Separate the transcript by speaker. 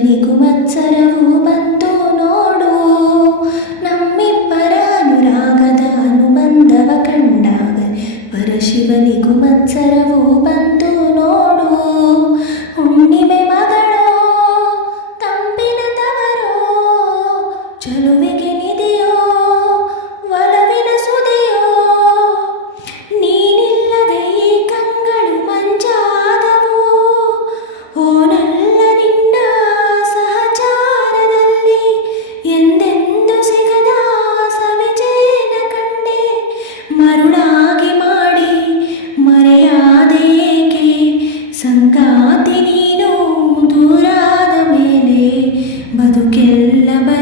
Speaker 1: ಕಿವಿಗೂ ಮತ್ಸರವೂ ಬಂತು ನೋಡು. ನಮ್ಮಿಬ್ಬರ ಅನುರಾಗದ ಅನುಬಂಧವ ಕಂಡಾಗ ಪರಶಿವನಿಗೂ ಮತ್ಸರವೂ ಬಂತು ನೋಡು. ಹುಣ್ಣಿಮೆ ಮಗಳೋ, ತಂಬಿನ ತವರೋ, ಚಲೋ Nina